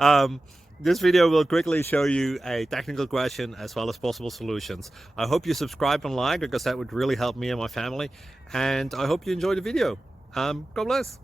um, this video will quickly show you a technical question as well as possible solutions. I hope you subscribe and like, because that would really help me and my family. And I hope you enjoy the video. God bless.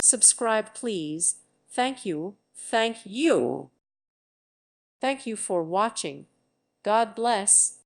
Subscribe, please. Thank you. Thank you. Thank you for watching. God bless.